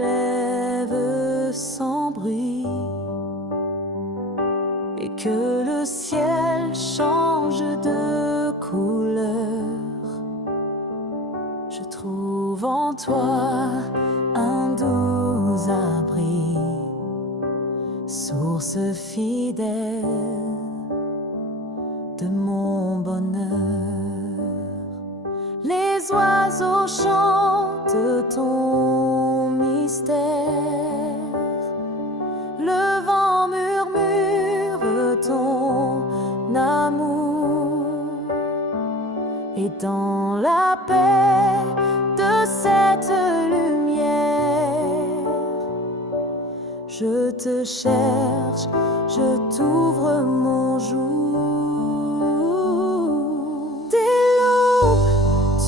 lève sans bruit et que le ciel change de couleur, je trouve en toi un doux abri, source fidèle de mon bonheur. Les oiseaux chantent ton mystère, le vent murmure ton amour, et dans la paix de cette lumière, je te cherche, je t'ouvre mon jour. Dès l'aube,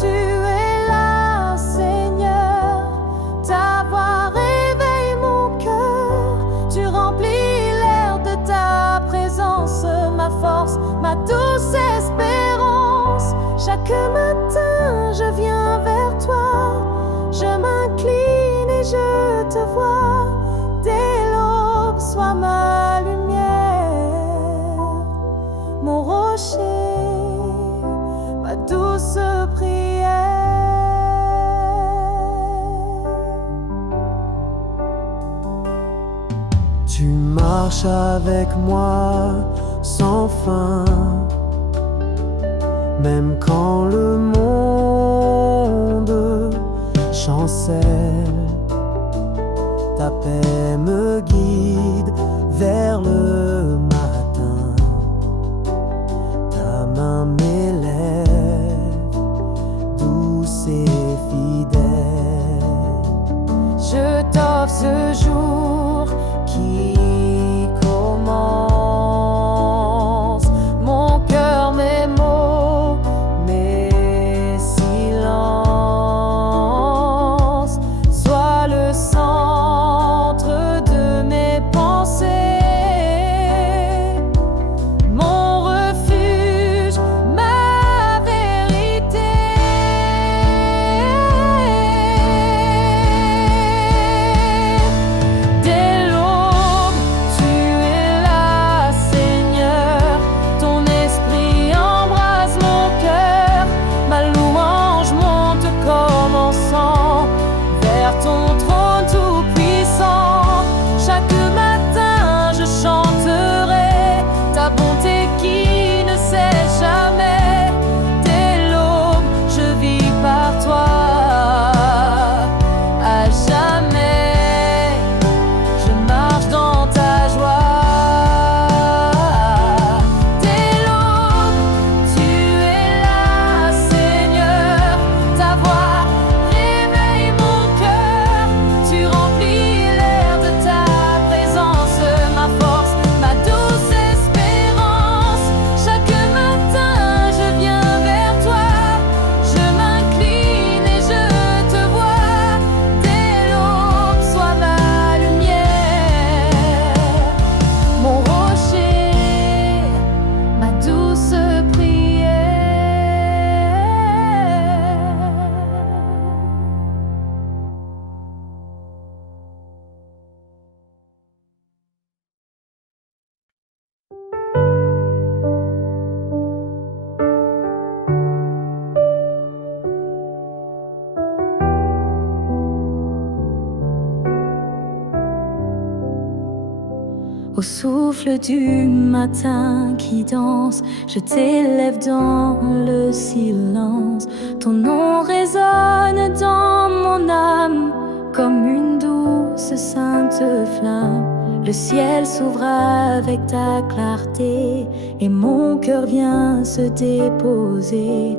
tu es là, Seigneur, ta voix réveille mon cœur, tu remplis l'air de ta présence, ma force, ma douce espérance. Chaque matin, je viens vers toi, je m'incline et je te vois. Dès l'aube, sois ma lumière, mon rocher, ma douce prière. Tu marches avec moi sans fin, même quand le monde chancelle. Ta paix me guide vers le matin, ta main m'élève, douce et fidèle. Je t'offre ce jour qui commence, mon cœur, mes mots, mes silences. Sois le centre de mes pensées, mon refuge, ma vérité. Dès l'aube, tu es là, Seigneur, ton esprit embrase mon cœur, ma louange monte comme encens vers ton trône tout-puissant. Chaque matin, je chanterai ta bonté qui ne cesse jamais. Dès l'aube, je vis par toi à jamais. Je marche dans ta joie. Dès l'aube, tu es là, Seigneur, ta voix réveille mon cœur, tu remplis l'air de ta présence, ma force, ma douce espérance. Chaque matin, je viens vers toi, je m'incline et je te vois. Dès l'aube, sois ma lumière, mon rocher, ma douce prière. Au souffle du matin qui danse, je t'élève dans le silence. Ton nom résonne dans mon âme comme une douce sainte flamme. Le ciel s'ouvre avec ta clarté et mon cœur vient se déposer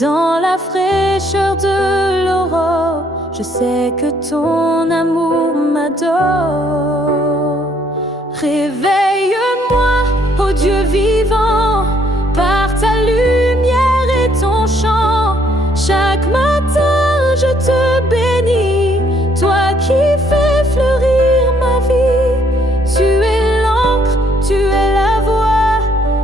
dans la fraîcheur de l'aurore. Je sais que ton amour m'adore. Réveille-moi, ô Dieu vivant, par ta lumière et ton chant. Chaque matin, je te bénis, toi qui fais fleurir ma vie. Tu es l'encre, tu es la voix,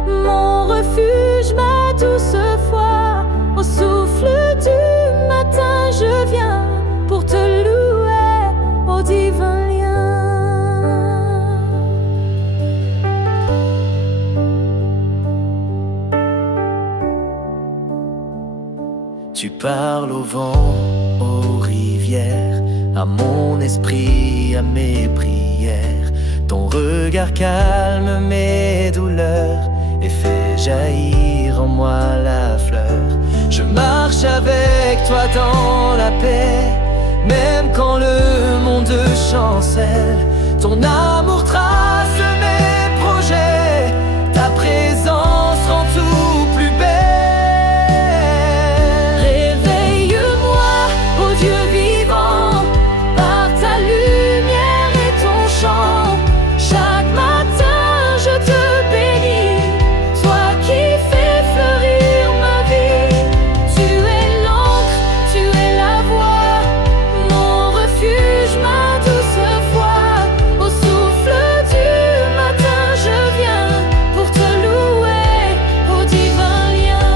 mon refuge, ma douce foi. Au souffle du matin, je viens pour te louer, ô Tu parles au vent, aux rivières, à mon esprit, à mes prières. Ton regard calme mes douleurs et fait jaillir en moi la fleur. Je marche avec toi dans la paix, même quand le monde chancelle. Ton amour trace mes projets, ta présence rend tout plus belle. Réveille-moi, ô Dieu vivant, par ta lumière et ton chant. Chaque matin je te bénis, toi qui fais fleurir ma vie. Tu es l'encre, tu es la voix, mon refuge, ma douce foi. Au souffle du matin je viens pour te louer, ô divin lien.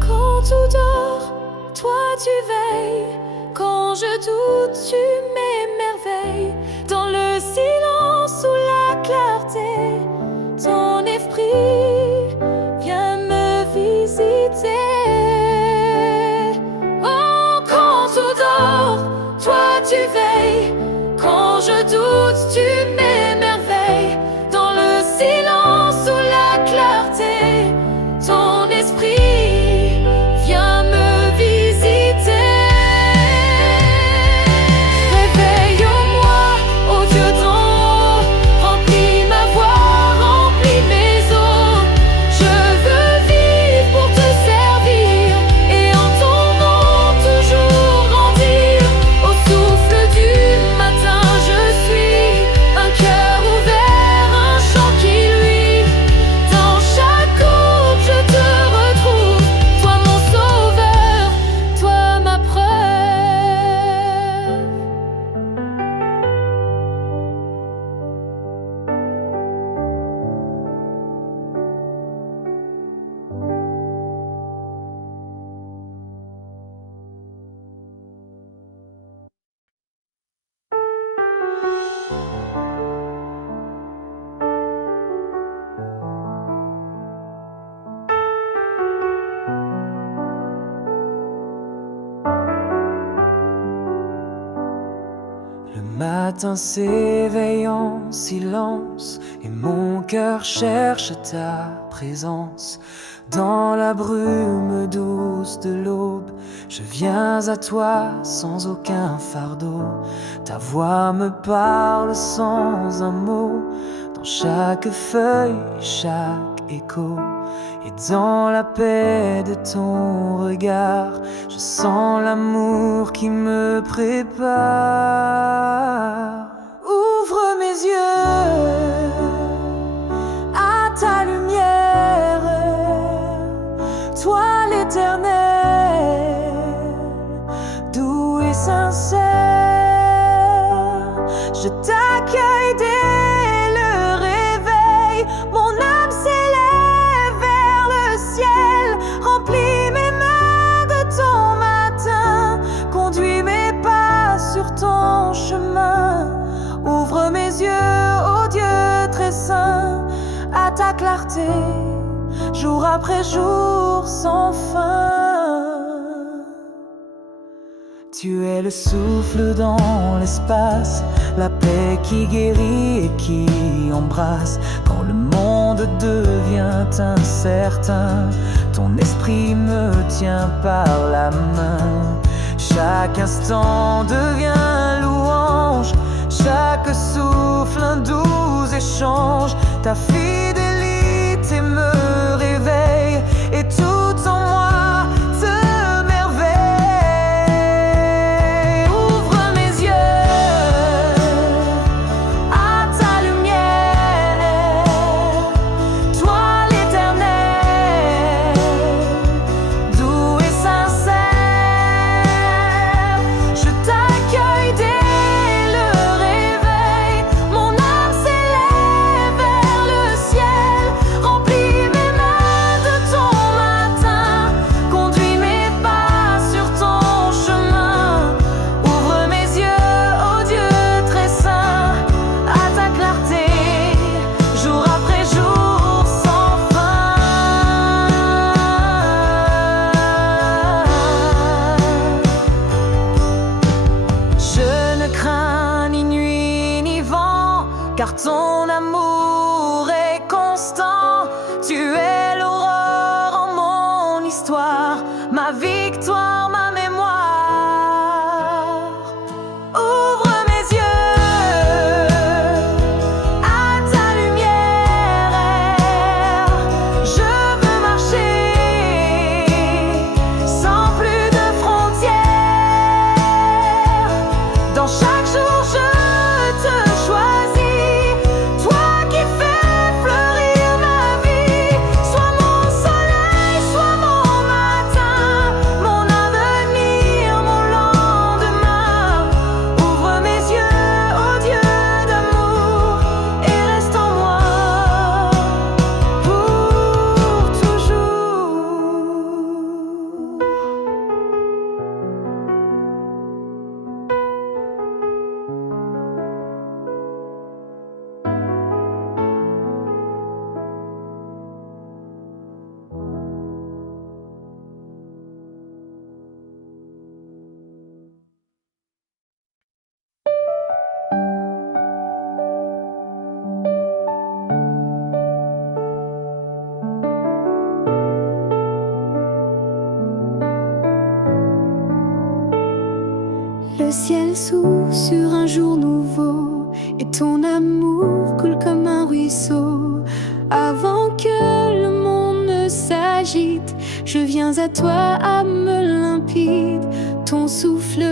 Quand tout dort, toi tu veilles. Quand je doute, tu m'émerveilles. Dans le silence ou la clarté, ton esprit vient me visiter. Oh, quand tout dort, toi tu veilles. Quand je doute, tu m'émerveilles. Dans le silence ou la clarté, ton esprit vient me visiter. Réveille-moi, ô Dieu d'en haut, remplis ma voix, remplis mes os. Je veux vivre pour te servir et en ton nom toujours grandir. Au souffle du matin je suis un cœur ouvert, un chant qui luit. Dans chaque aube je te retrouve, toi mon sauveur, toi ma preuve. Le matin s'éveille en silence et mon cœur cherche ta présence. Dans la brume douce de l'aube, je viens à toi sans aucun fardeau. Ta voix me parle sans un mot, dans chaque feuille, chaque écho. Et dans la paix de ton regard, je sens l'amour qui me prépare. Ouvre mes yeux à ta lumière, toi l'Éternel, doux et sincère. Je t'accueille dès le réveil, mon âme s'élève vers le ciel. Remplis mes mains de ton matin, conduis mes pas sur ton chemin. Ouvre mes yeux, ô Dieu très saint, à ta clarté, jour après jour sans fin. Tu es le souffle dans l'espace, la paix qui guérit et qui embrasse. Quand le monde devient incertain, ton esprit me tient par la main. Chaque instant devient louange, chaque souffle un doux échange. Ta fidélité me réveille et tout en moi te merveille. Ouvre mes yeux à ta lumière, toi l'Éternel, doux et sincère. Je t'accueille dès le réveil, mon âme s'élève vers le ciel. car ton amour est constant. Tu es l'aurore en mon histoire, ma victoire, ma mémoire. Ouvre mes yeux à ta lumière. Je veux marcher sans plus de frontières. Dans chaque jour je te choisis, toi qui fais fleurir ma vie. Sois mon soleil, sois mon matin, mon avenir, mon lendemain. Ouvre mes yeux, ô Dieu d'amour, et reste en moi pour toujours. Le ciel s'ouvre sur un jour nouveau et ton amour coule comme un ruisseau. Avant que le monde ne s'agite, je viens à toi, âme limpide. Ton souffle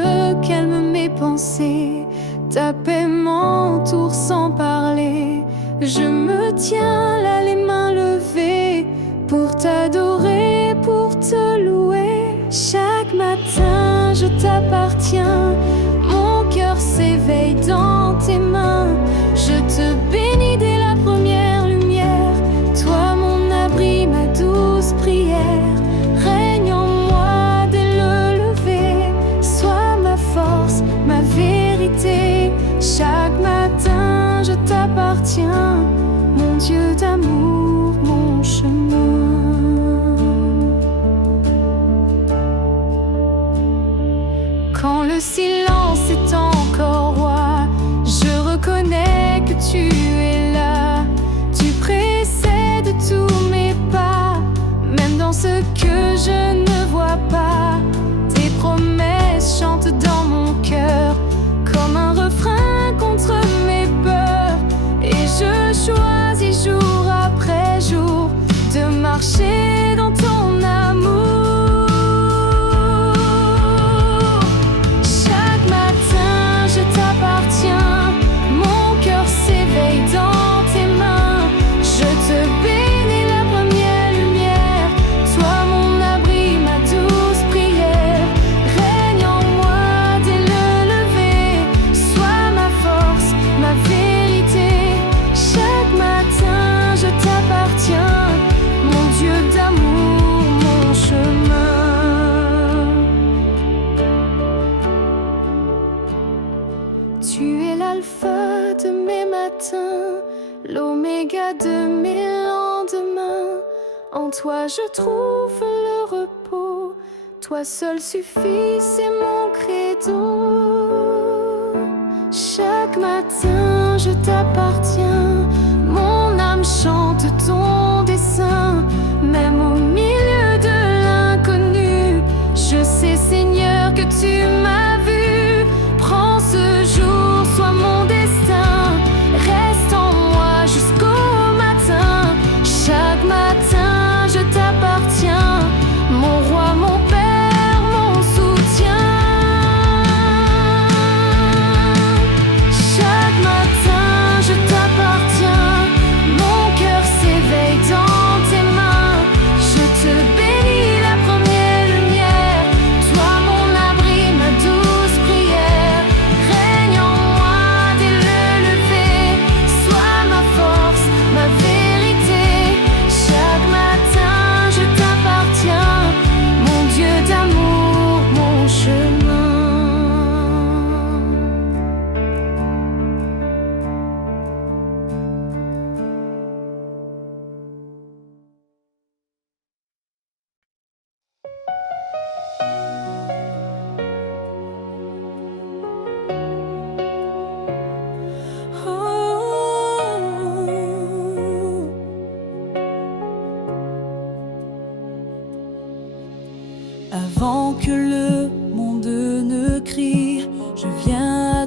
calme mes pensées, ta paix m'entoure sans parler. Je me tiens là les mains levées pour t'adorer, pour te louer. Chaque matin je t'appartiens, mon cœur s'éveille dans tes mains. Je te bénis dès la première lumière, toi mon abri, ma douce prière. Règne en moi dès le lever, sois ma force, ma vérité. Chaque matin je t'appartiens, mon Dieu d'amour, mon chemin. Quand le silence est encore roi, je reconnais que tu es là. Tu précèdes tous mes pas, même dans ce que je ne vois pas. Tes promesses chantent dans mon cœur comme un refrain contre mes peurs. Et je choisis jour après jour de marcher dans ton amour. Chaque matin je t'appartiens, mon cœur s'éveille dans tes mains. Je te bénis la première lumière, toi mon abri, ma douce prière. Règne en moi dès le lever, sois ma force, ma vérité. Chaque matin je t'appartiens, mon Dieu d'amour, mon chemin. Tu es l'alpha de mes matins, l'oméga de mes lendemains. En toi je trouve le repos, toi seul suffit, c'est mon credo. Chaque matin je t'appartiens, mon âme chante ton dessein. Même au milieu de l'inconnu, je sais Seigneur que tu m'as vu. Prends ce jour, sois mon destin, reste en moi jusqu'au matin. Chaque matin je t'appartiens, mon roi, mon père, mon soutien. Chaque matin je t'appartiens.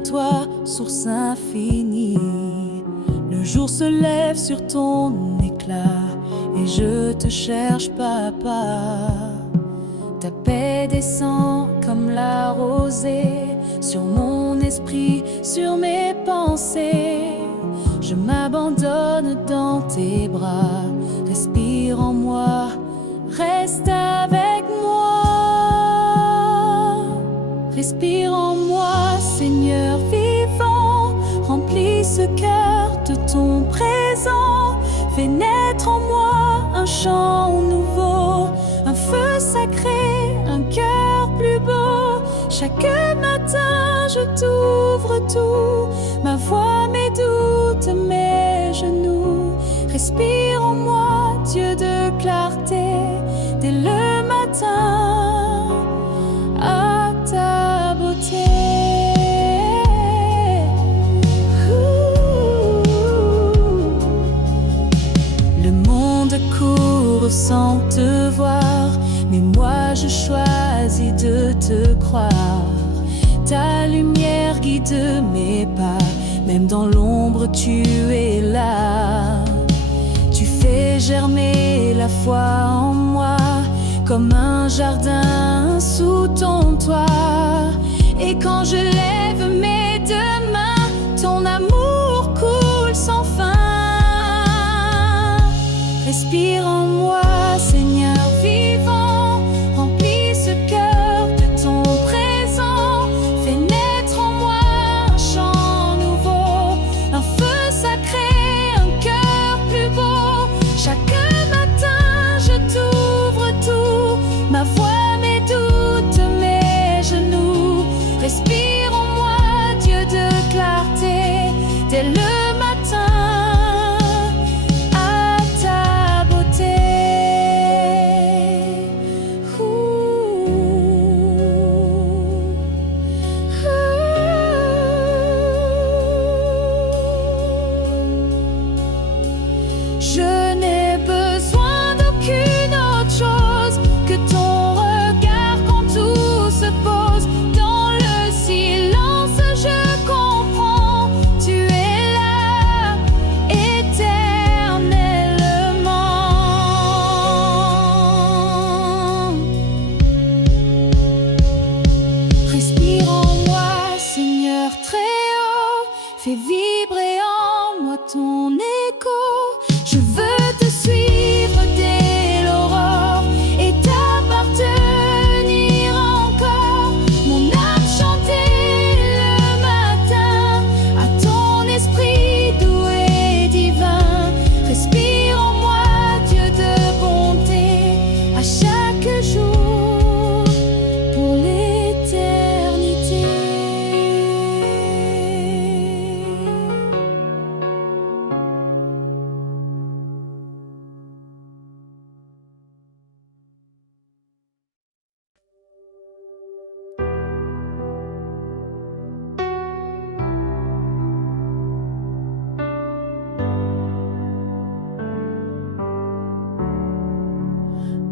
toi, source infinie. Le jour se lève sur ton éclat et je te cherche, papa. Ta paix descend comme la rosée sur mon esprit, sur mes pensées. Je m'abandonne dans tes bras, respire en moi, reste avec moi. Respire en moi, Seigneur vivant, remplis ce cœur de ton présent. Fais naître en moi un chant nouveau, un feu sacré, un cœur plus beau. Chaque matin je t'ouvre tout, ma voix, mes doutes, mes genoux. Respire en moi, Dieu de clarté, dès le matin, à ta beauté. Le monde court sans te voir, mais moi je choisis de te croire. Ta lumière guide mes pas, même dans l'ombre tu es là. Tu fais germer la foi en moi, comme un jardin sous ton toit. Et quand je lève mes deux mains, ton amour coule sans fin. Respire en moi, Seigneur vivant, remplis ce cœur de ton présent. Fais naître en moi un chant nouveau, un feu sacré, un cœur plus beau. Chaque matin je t'ouvre tout, ma voix, mes doutes, mes genoux. Respire en moi, Dieu de clarté, dès le matin. Je n'ai besoin d'aucune autre chose que ton regard quand tout se pose. Dans le silence je comprends, tu es là éternellement. Respire en moi, Seigneur très haut, fais vibrer en moi ton écho. Je veux te suivre dès l'aurore et t'appartenir encore. Mon âme chanter le matin à ton esprit doux et divin. Respire en moi, Dieu de bonté, à chaque jour pour l'éternité.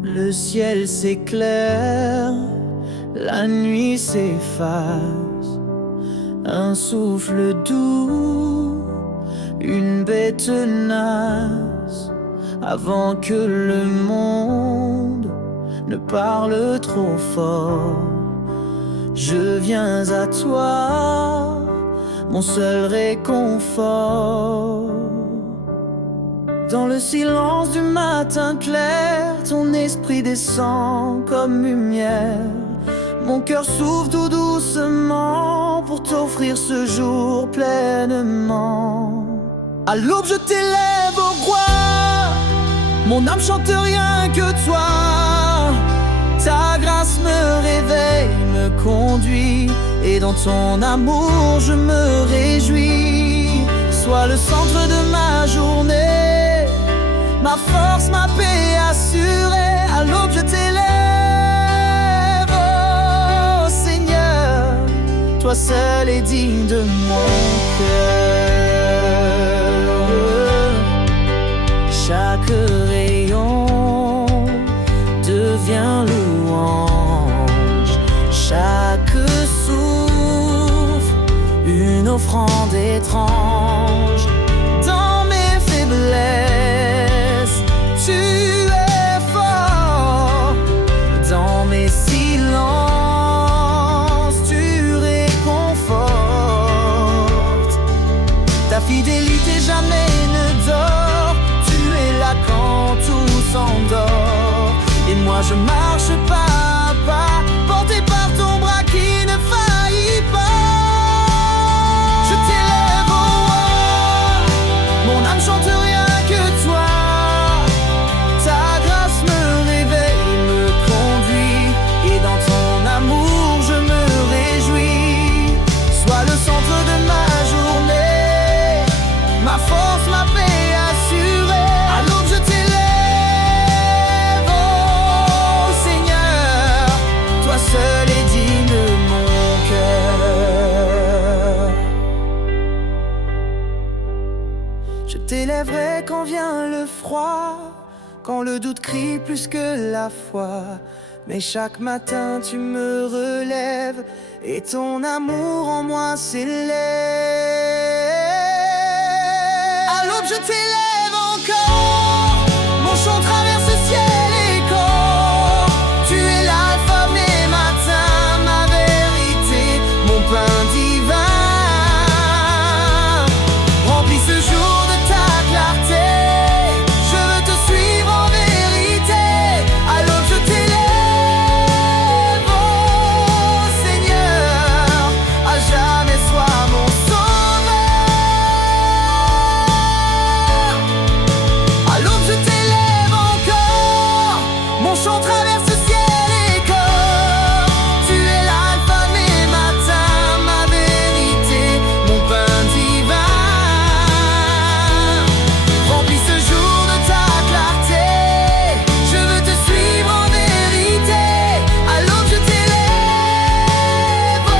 Le ciel s'éclaire, la nuit s'efface. Un souffle doux, une baie tenace, avant que le monde ne parle trop fort. Je viens à toi, mon seul réconfort. Dans le silence du matin clair, ton esprit descend comme lumière. Mon cœur s'ouvre tout doucement pour t'offrir ce jour pleinement. À l'aube je t'élève au roi, mon âme chante rien que toi. Ta grâce me réveille, me conduit, et dans ton amour je me réjouis. Sois le centre de ma journée, ma force, ma paix assurée. À l'aube je t'élève, oh Seigneur, toi seul est digne de mon cœur. Chaque rayon devient louange, chaque souffle une offrande étrange. Dans mes faiblesses, tu es fort. Dans mes silences, tu réconfortes. Ta fidélité jamais ne dort. Tu es là quand tout s'endort. Et moi je marche pas à pas, porté par ton bras qui ne faillit pas. Je t'élève au haut, mon âme chante rien que toi. Ta grâce me réveille, me conduit, et dans ton amour je me réjouis. Sois le centre de ma journée, ma force, ma paix assurée. À l'aube je t'élève, oh Seigneur, toi seul est digne de mon cœur. Je t'élèverai quand vient le froid, quand le doute crie plus que la foi. Mais chaque matin tu me relèves, et ton amour en moi s'élève. À l'aube je t'élève encore, mon chant traverse ciel et corps. Tu es l'alpha, mes matins, ma vérité, mon pain divin. Remplis ce jour de ta clarté, je veux te suivre en vérité. À l'aube je t'élève, oh Seigneur, à jamais sois mon sauveur. À l'aube je t'élève encore, mon chant traverse ciel et corps. Tu es l'alpha, mes matins, ma vérité, mon pain divin. Remplis ce jour de ta clarté, je veux te suivre en vérité. À l'aube je t'élève, oh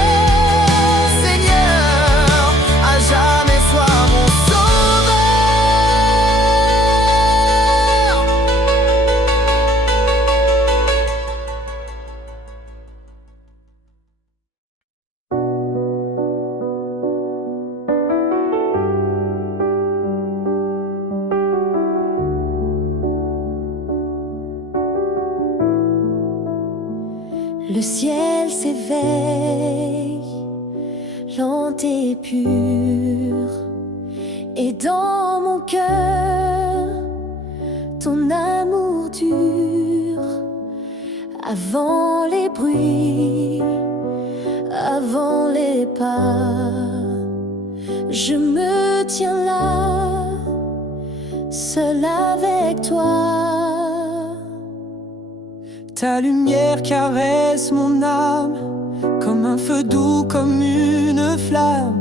Seigneur, à jamais sois mon sauveur. Le ciel s'éveille, lent et pur, et dans mon cœur, ton amour dure. Avant les bruits, avant les pas, je me tiens là, seul avec toi. Ta lumière caresse mon âme, comme un feu doux, comme une flamme.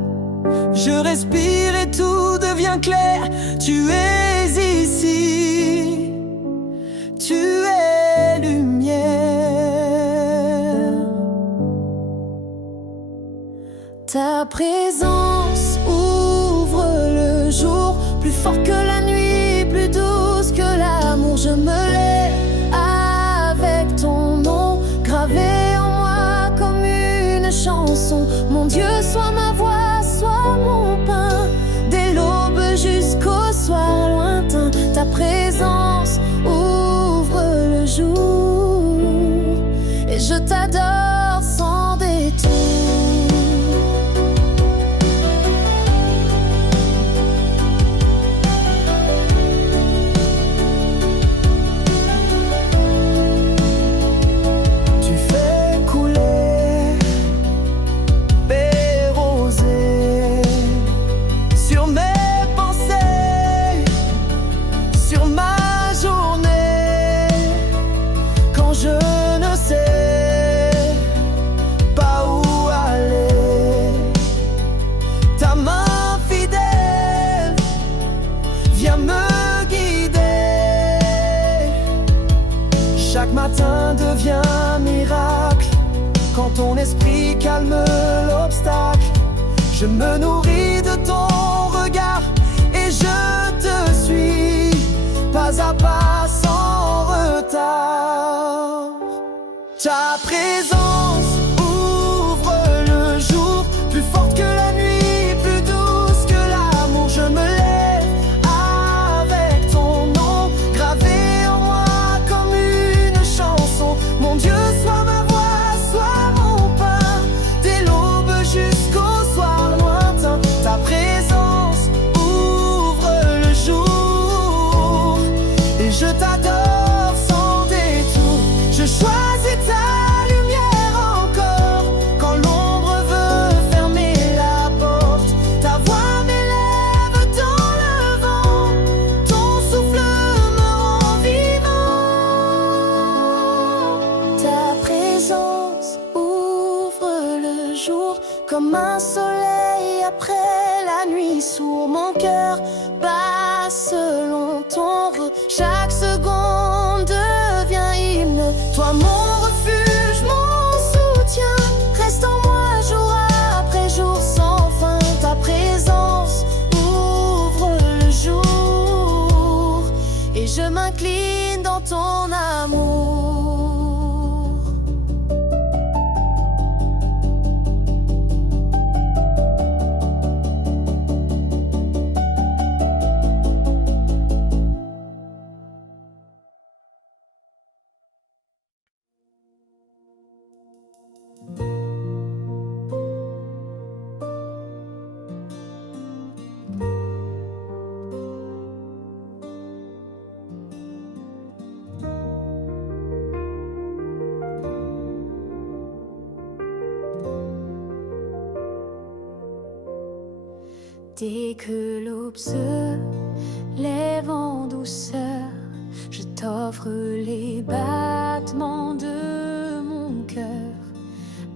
Je respire et tout devient clair. Tu es ici, tu es lumière. Ta présence ouvre le jour, plus fort que la nuit, plus douce que l'amour. Je me lève avec ton nom gravé en moi comme une chanson. Mon Dieu, sois ma voix, sois mon pain, dès l'aube jusqu'au soir lointain. Ta présence ouvre le jour, et je t'adore sans détour. Chaque matin devient un miracle quand ton esprit calme l'obstacle. Je me nourris de ton regard et je te suis pas à pas sans retard. Ta présence ouvre le jour, plus forte que la nuit, après la nuit sourd, mon cœur bat selon ton re. Chaque seconde devient hymne. Toi mon refuge, mon soutien, reste en moi jour après jour sans fin. Ta présence ouvre le jour et je m'incline dans ton amour. Dès que l'aube se lève en douceur, je t'offre les battements de mon cœur.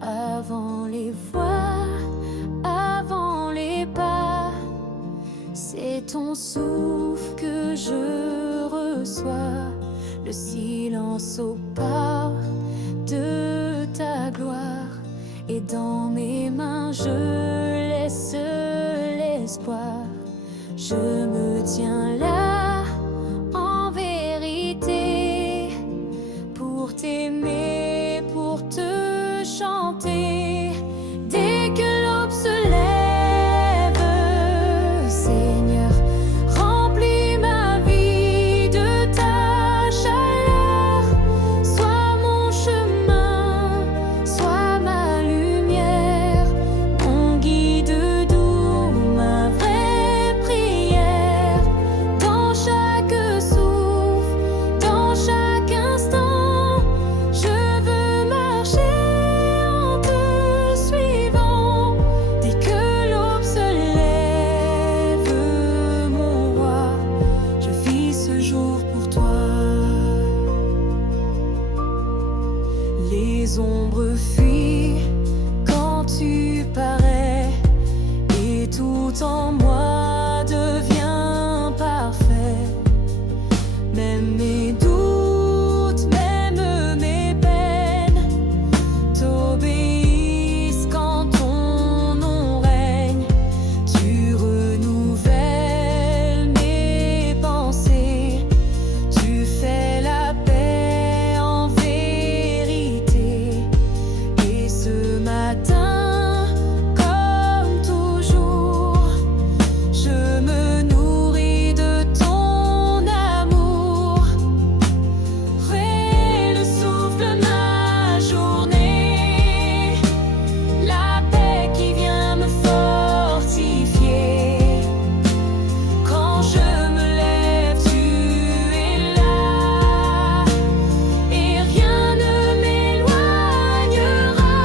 Avant les voix, avant les pas, c'est ton souffle que je reçois. Le silence au pas de ta gloire. Et dans mes mains je laisse l'espoir. Je me tiens là en vérité pour t'aimer, pour te chanter. Dès que l'aube se lève, Seigneur, remplis ma vie de ta chaleur. Sois mon chemin, sois ma lumière, mon guide doux, ma vraie prière. Dans chaque souffle, dans chaque instant, je veux marcher en te suivant. Dès que l'aube se lève, mon roi, je vis ce jour pour toi. Les ombres fuient quand tu parais, et tout en moi devient parfait. Même mes doutes, même mes peines t'obéissent quand ton nom règne. Tu renouvelles mes pensées, tu fais la paix en vérité. Et ce matin, comme toujours, je me nourris de ton amour. Fais le souffle ma journée, la paix qui vient me fortifier. Quand je me lève, tu es là, et rien ne m'éloignera.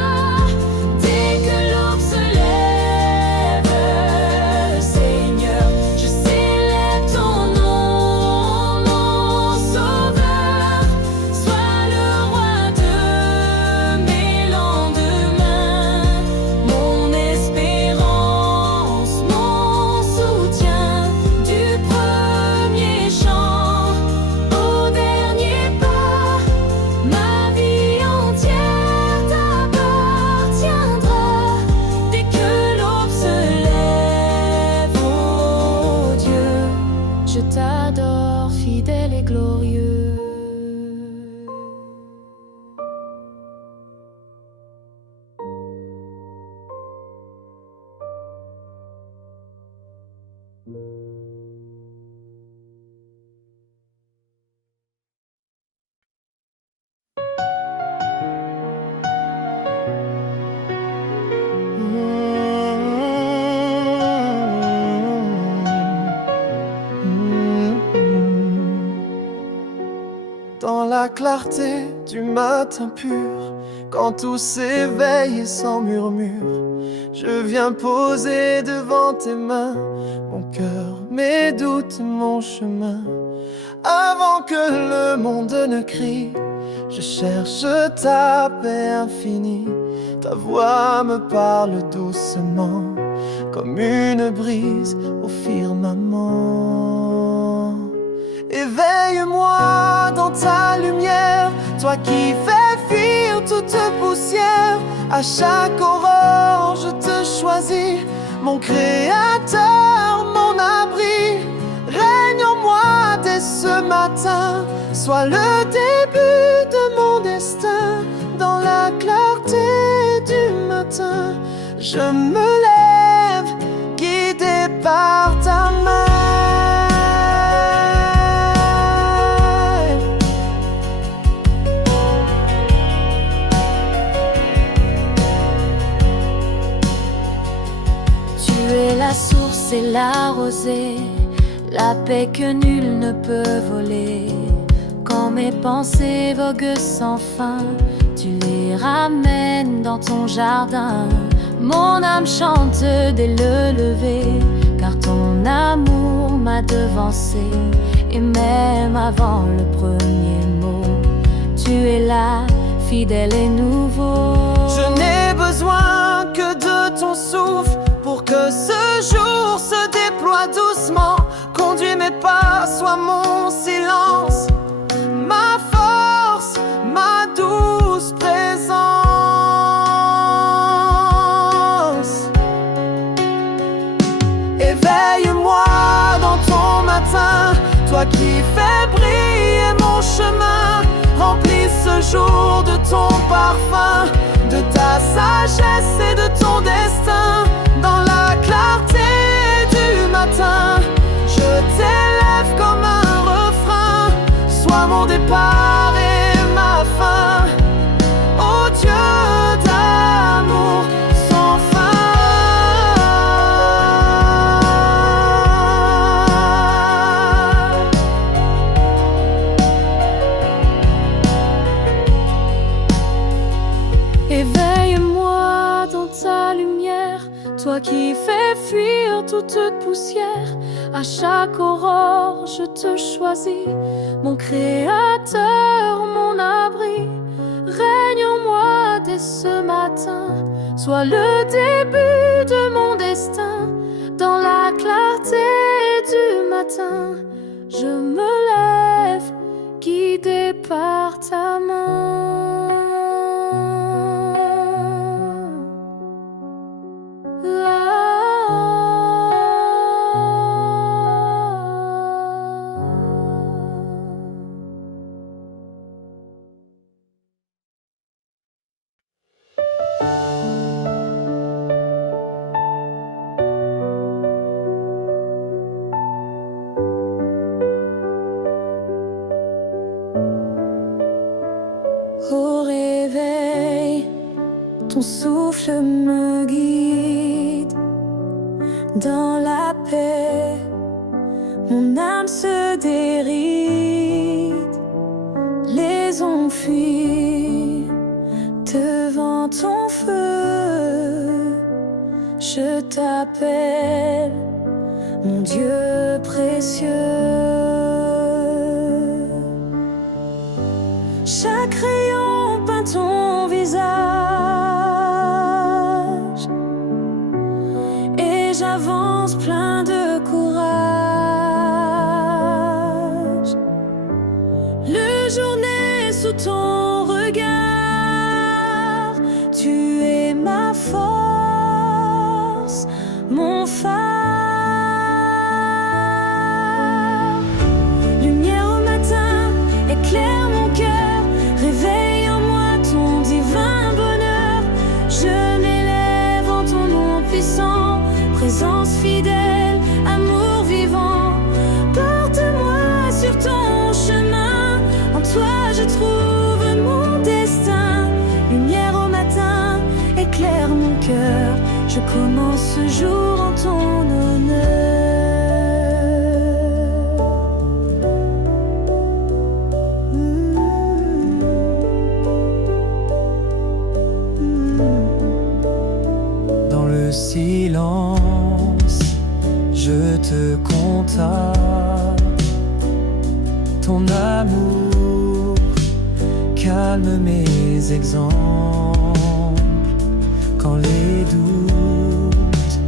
Dès que l'aube se lève, Seigneur, je célèbre ton nom, mon sauveur. Sois le roi de mes lendemains, mon espérance, mon soutien. Du premier chant au dernier pas, ma vie entière t'appartiendra. Dès que l'aube se lève, oh Dieu, je t'adore, fidèle et glorieux. Dans la clarté du matin pur, quand tout s'éveille et sans murmure, je viens poser devant tes mains mon cœur, mes doutes, mon chemin. Avant que le monde ne crie, je cherche ta paix infinie. Ta voix me parle doucement comme une brise au firmament. Éveille-moi dans ta lumière, toi qui fais fuir toute poussière. À chaque aurore, je te choisis, mon créateur, mon abri. Règne en moi dès ce matin, sois le début de mon destin. Dans la clarté du matin, je me lève, guidé par ta main. Tu es la source et la rosée, la paix que nul ne peut voler. Quand mes pensées voguent sans fin, tu les ramènes dans ton jardin. Mon âme chante dès le lever, car ton amour m'a devancé. Et même avant le premier mot, tu es là, fidèle et nouveau. Je n'ai besoin que de ton souffle pour que ce jour se déploie doucement. Conduis mes pas, sois mon silence, ma force, ma douce présence. Éveille-moi dans ton matin, toi qui fais briller mon chemin. Remplis ce jour de ton parfum, de ta sagesse et de ton destin. Dans la clarté du matin, je t'élève comme un refrain. Sois mon départ et ma fin, ô Dieu d'amour sans fin. Éveille-moi dans ta lumière, toi qui fais fuir toute poussière. À chaque aurore, je te choisis, mon créateur, mon abri. Règne en moi dès ce matin, sois le début de mon destin. Dans la clarté du matin, je me lève, guidé par ta main. Au réveil, ton souffle me guide. Dans la paix, mon âme se déride. Les ondes fuient devant ton feu. Je t'appelle, mon Dieu précieux. Chaque rayon peint ton visage et j'avance plein de courage. Le jour naît sous ton regard, tu es ma force, mon phare. Lumière au matin, éclaire mon cœur. Réveille en moi ton divin bonheur. Je m'élève en ton nom puissant, présence fidèle, amour vivant. Porte-moi sur ton chemin, en toi je trouve mon destin. Lumière au matin, éclaire mon cœur. Je commence ce jour en ton honneur. Silence, je te contacte. Ton amour calme mes exemples. Quand les doutes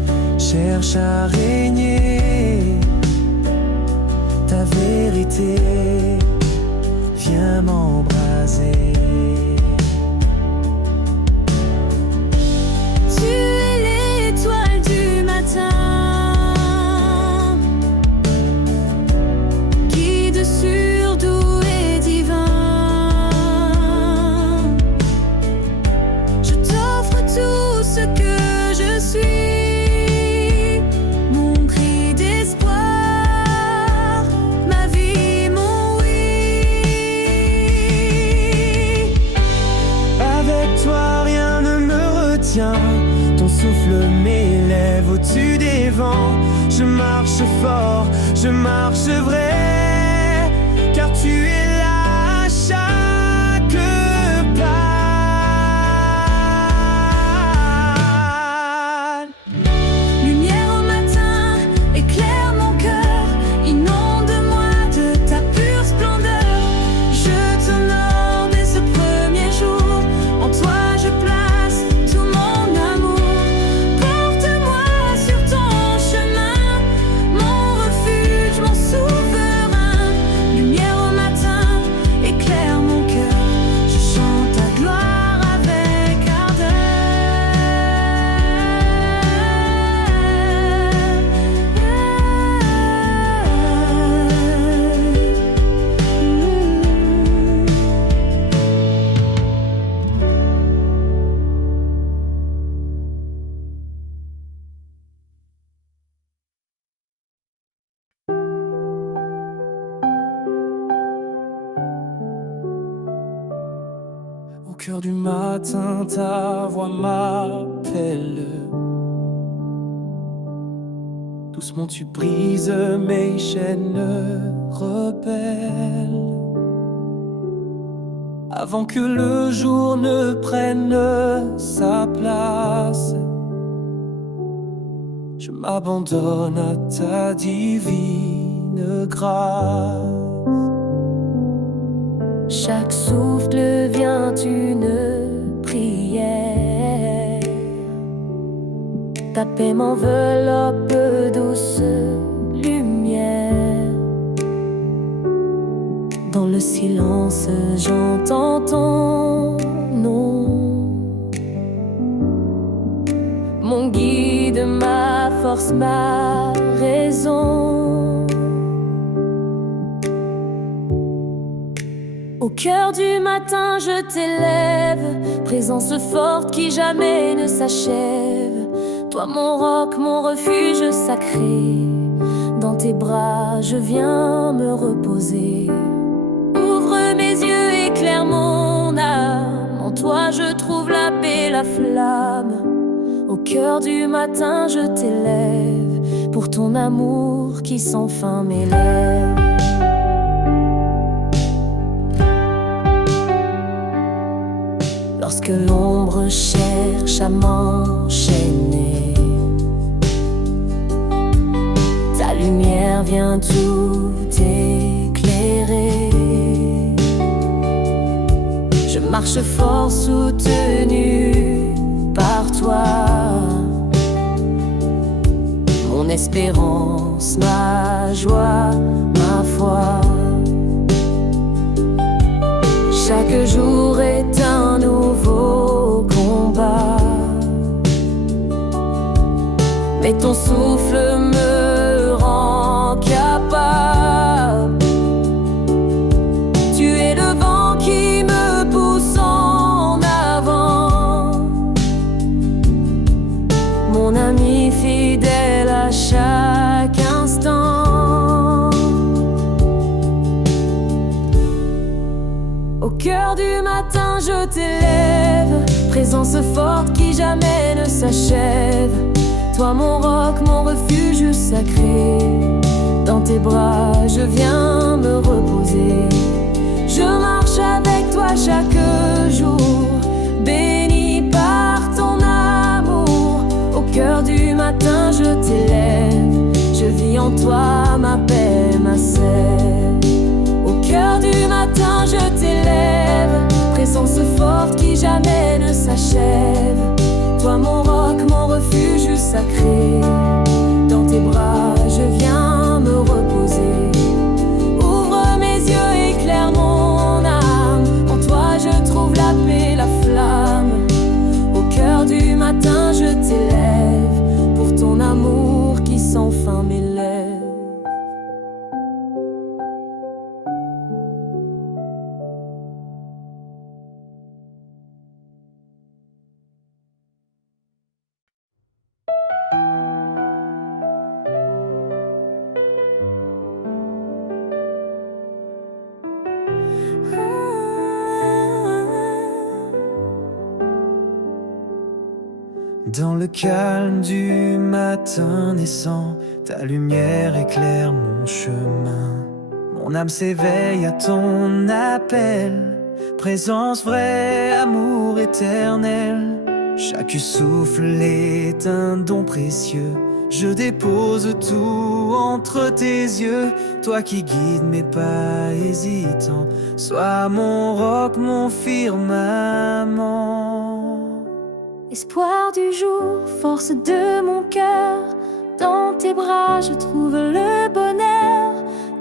cherche à régner. Ta vérité vient m'embraser. Tu es l'étoile du matin, guide surdoux et divin. Je t'offre tout ce que je suis, mon cri d'espoir, ma vie, mon oui. Avec toi rien ne me retient, ton souffle m'élève au-dessus des vents. Je marche fort, je marche vrai, car tu es là à chaque pas. Lumière au matin, éclaire mon cœur, inonde-moi de ta pure splendeur. Je t'honore dès ce premier jour, en toi je place tout mon amour. Porte-moi sur ton chemin, mon refuge, mon souverain. Lumière au matin, éclaire mon cœur, je chante ta gloire avec Au cœur du matin, ta voix m'appelle. Doucement tu brises mes chaînes rebelles. Avant que le jour ne prenne sa place, je m'abandonne à ta divine grâce. chaque souffle vient une prière. Ta paix m'enveloppe, douce lumière. Dans le silence, j'entends ton nom. Mon guide, ma force, ma raison. Au cœur du matin, je t'élève, présence forte qui jamais ne s'achève. Toi mon roc, mon refuge sacré, dans tes bras je viens me reposer. Ouvre mes yeux, éclaire mon âme, en toi je trouve la paix, la flamme. Au cœur du matin, je t'élève, pour ton amour qui sans fin m'élève. Lorsque l'ombre cherche à m'enchaîner, ta lumière vient tout éclairer. Je marche fort soutenu par toi, mon espérance, ma joie, ma foi. Chaque jour est un nouveau combat, mais ton souffle me rend capable. Tu es le vent qui me pousse en avant, mon ami fidèle à chaque instant. Au cœur du matin, je t'élève, présence forte qui jamais ne s'achève. Toi mon roc, mon refuge sacré, dans tes bras je viens me reposer. Je marche avec toi chaque jour, béni par ton amour. Au cœur du matin, je t'élève, je vis en toi ma paix, ma sève. Au cœur du matin, je t'élève, présence forte qui jamais ne s'achève. Toi mon roc, mon refuge sacré, Dans le calme du matin naissant, ta lumière éclaire mon chemin. Mon âme s'éveille à ton appel. Présence vraie, amour éternel. Chaque souffle est un don précieux. Je dépose tout entre tes yeux. Toi qui guides mes pas hésitants, sois mon roc, mon firmament. Espoir du jour, force de mon cœur, dans tes bras je trouve le bonheur.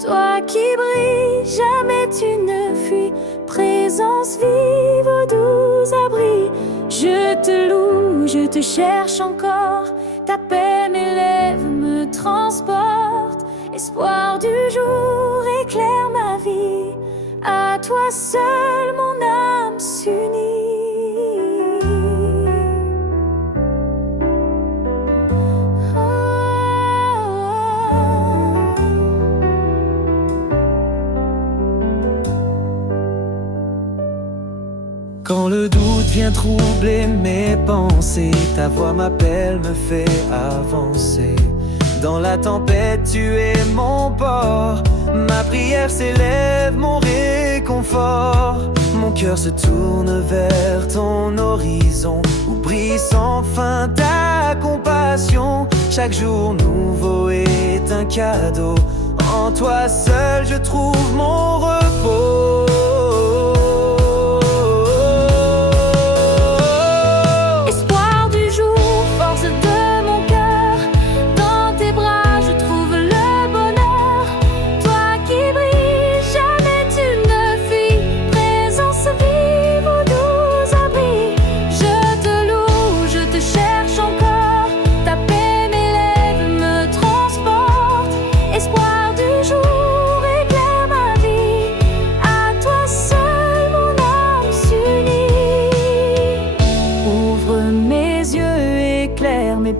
Toi qui brilles, jamais tu ne fuis. Présence vive au doux abri. Je te loue, je te cherche encore. Ta paix m'élève, me transporte. Espoir du jour éclaire ma vie. À toi seul mon âme s'unit. Quand le doute vient troubler mes pensées, ta voix m'appelle, me fait avancer. Dans la tempête, tu es mon port. Ma prière s'élève, mon réconfort. Mon cœur se tourne vers ton horizon, où brille sans fin ta compassion. Chaque jour nouveau est un cadeau. En toi seul, je trouve mon repos.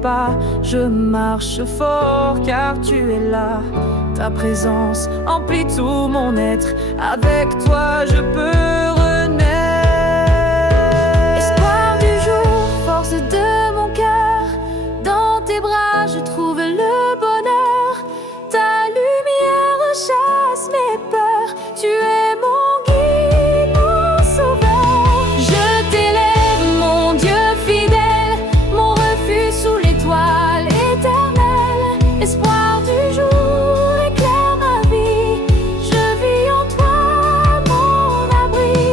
Pas, je marche fort car tu es là. Ta présence emplit tout mon être. Avec toi je peux renaître. Espoir du jour, force de mon cœur, dans tes bras je trouve le bonheur. Ta lumière chasse mes peurs. Tu es mon guide, mon sauveur. Je t'élève mon Dieu fidèle, mon refuge sous l'étoile éternelle. Espoir du jour éclaire ma vie. Je vis en toi mon abri.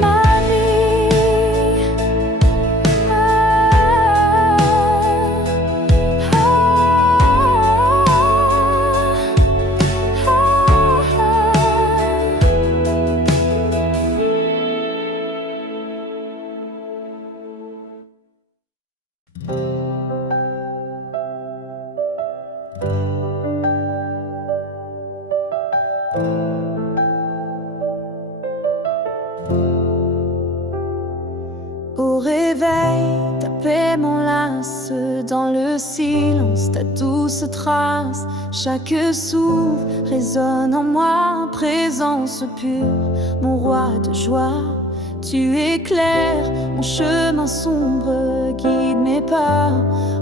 Ma vie, Au réveil, ta paix m'enlace. Dans le silence, ta douce trace. Chaque souffle résonne en moi. Présence pure, mon roi de joie. Tu éclaires mon chemin sombre. Guide mes pas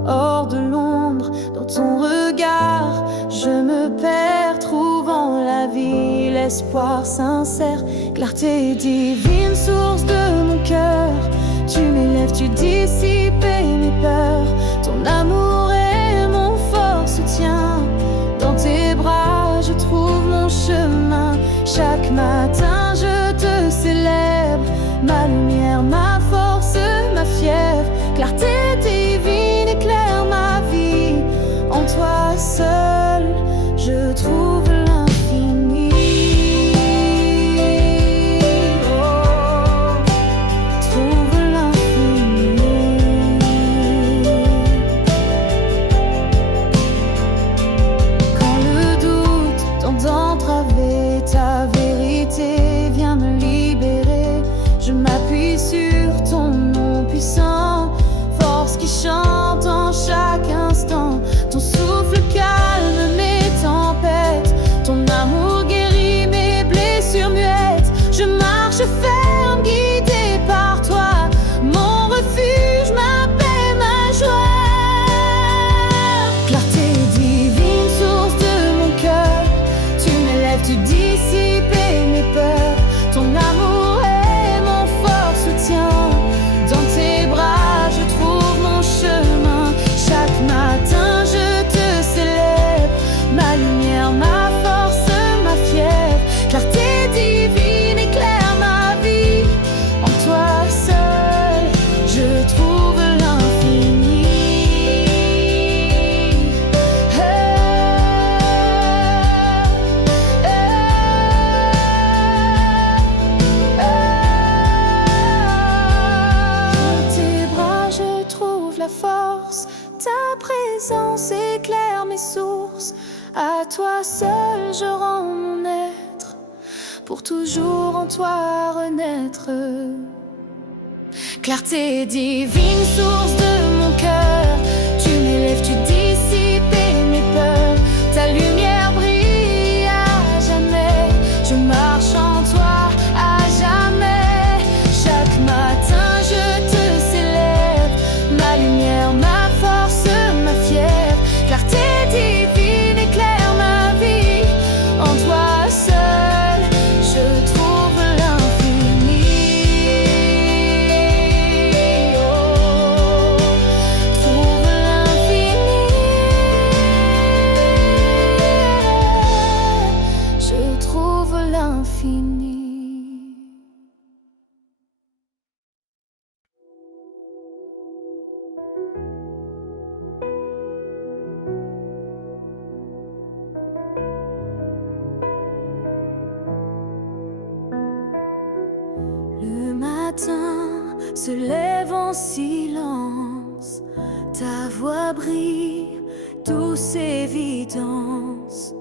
hors de l'ombre. Dans ton regard, je me perds, trouvant la vie. L'espoir sincère, clarté divine, source de mon cœur. Tu m'élèves, tu dissipes mes peurs. Ton amour est mon fort soutien. Dans tes bras, je trouve mon chemin. Chaque matin, je te célèbre. Ma lumière, ma force, ma fièvre. Clarté divine éclaire ma vie. En toi seul, je trouve l'infini. Ta vérité vient me libérer. Je m'appuie sur ton nom puissant, force qui chante en chaque instant. Ton souffle calme mes tempêtes. lumière, mes sources. À toi seul je rends mon être, pour toujours en toi renaître. Clarté divine, source de mon cœur, tu m'élèves, tu dissipes mes peurs. Ta lumière brille à jamais, je marche en toi à jamais. Chaque matin je te célèbre, ma lumière, ma force, ma fièvre. Clarté divine éclaire ma vie, en toi seul je trouve l'infini. Oh, trouve l'infini. Je trouve l'infini. Le matin se lève en silence, ta voix brille, douce évidence.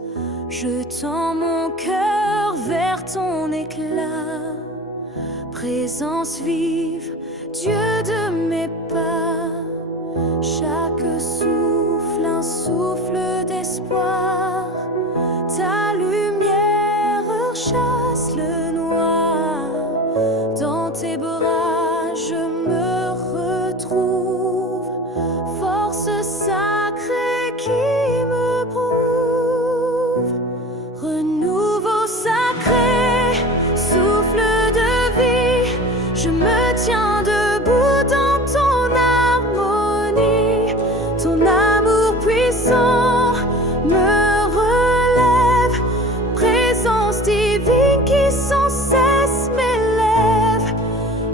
Je tends mon cœur vers ton éclat, présence vive, Dieu de mes pas. Chaque souffle, un souffle d'espoir, ta lumière chasse le noir. Dans tes bras je me retrouve, force sacrée qui me prouve. Renouveau sacré, souffle de vie, je me tiens debout dans ton harmonie. Ton amour puissant me relève, présence divine qui sans cesse m'élève.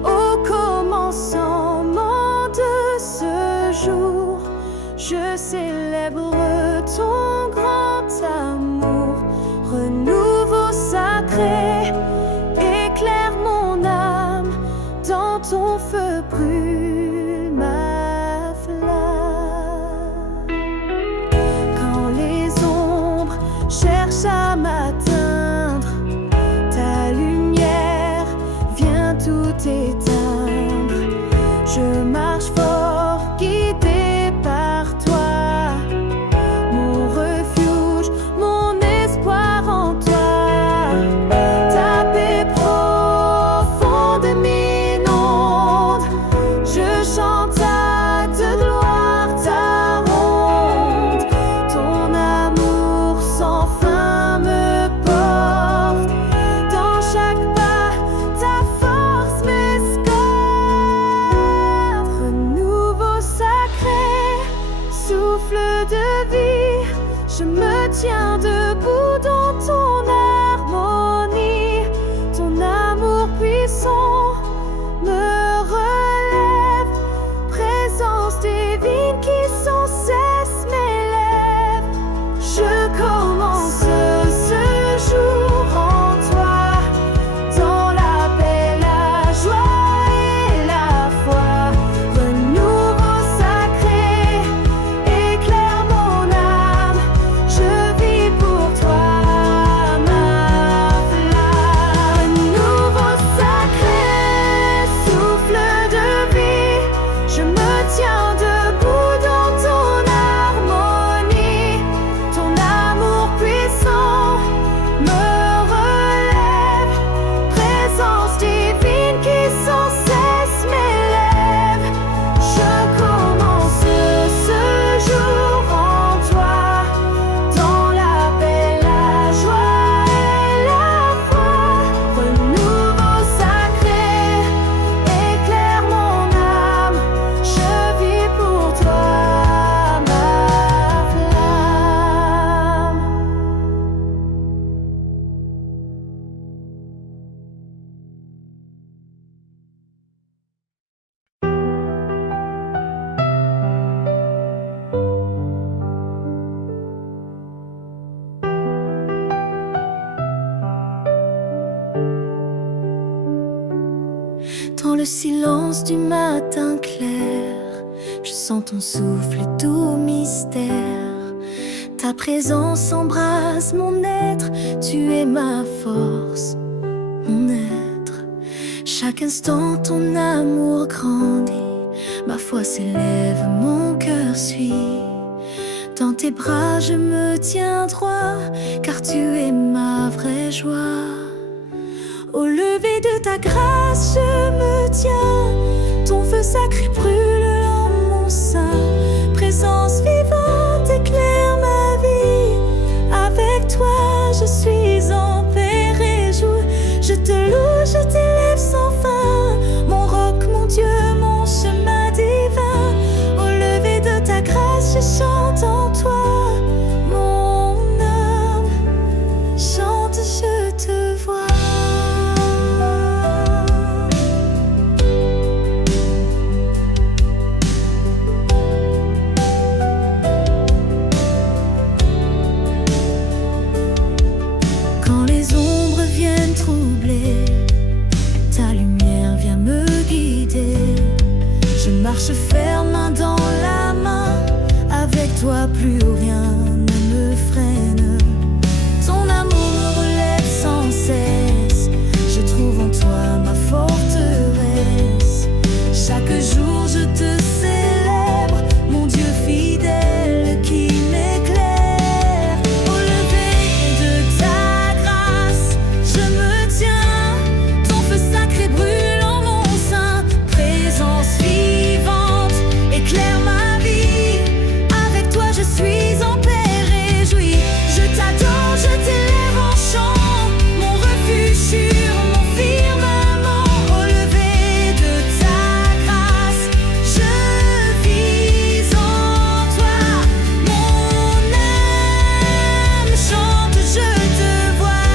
Au commencement de ce jour, je célèbre ton grand amour. Renouveau sacré, éclaire mon âme, dans ton feu brûle ma flamme. Quand les ombres cherchent à m'atteindre, ta lumière vient tout éteindre. Je marche fort, guidé par toi, mon refuge, mon espoir en toi. Ta paix profonde m'inonde, je chante à de gloire ta ronde. Ton amour sans fin me porte, dans chaque pas ta force m'escorte. Renouveau sacré, souffle de vie, je me tiens debout dans ton harmonie. Ton amour puissant me relève, présence divine qui sans cesse m'élève. Je commence ce jour en toi, dans la paix, la joie et la foi. Renouveau sacré, éclaire mon âme, je vis pour toi ma flamme. Renouveau sacré, souffle de vie, je me tiens debout dans ton harmonie. Ton amour puissant me relève, présence divine qui sans cesse m'élève. Je commence ce jour en toi, dans la paix, la joie et la foi. Renouveau sacré, éclaire mon âme, je vis pour toi ma flamme. Dans le silence du matin clair, je sens ton souffle, tout mystère. Ta présence embrase mon être, tu es ma force, mon être. Chaque instant ton amour grandit, ma foi s'élève, mon cœur suit. Dans tes bras je me tiens droit, car tu es ma vraie joie. Au lever de ta grâce je me tiens, ton feu sacré brûle en mon sein. Présence vivante éclaire ma vie, avec toi je suis en paix et joie. Je te loue, je t'élève sans fin, mon roc, mon Dieu, mon chemin divin. Au lever de ta grâce je chante en toi, mon âme chante, je te vois. Quand les ombres viennent troubler, ta lumière vient me guider. Je marche ferme, main dans la main, avec toi plus rien ne me freine. Ton amour me relève sans cesse, je trouve en toi ma forteresse. Chaque jour je te célèbre, mon Dieu fidèle qui m'éclaire. Au lever de ta grâce, je me tiens, ton feu sacré brûle en mon sein. Présence vivante éclaire ma vie, avec toi je suis en paix réjouie. Je t'adore, je t'élève en chant, mon refuge sur mon firmament. Au lever de ta grâce, je vis en toi, mon âme chante, je te vois.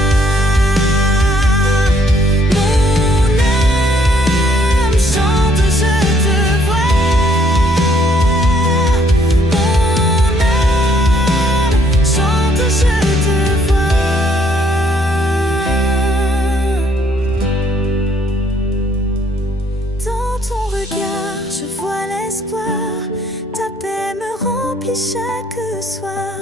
Mon âme chante, je te vois. Mon âme chante, je te vois. Dans ton regard, je vois l'espoir, ta paix me remplit chaque soir.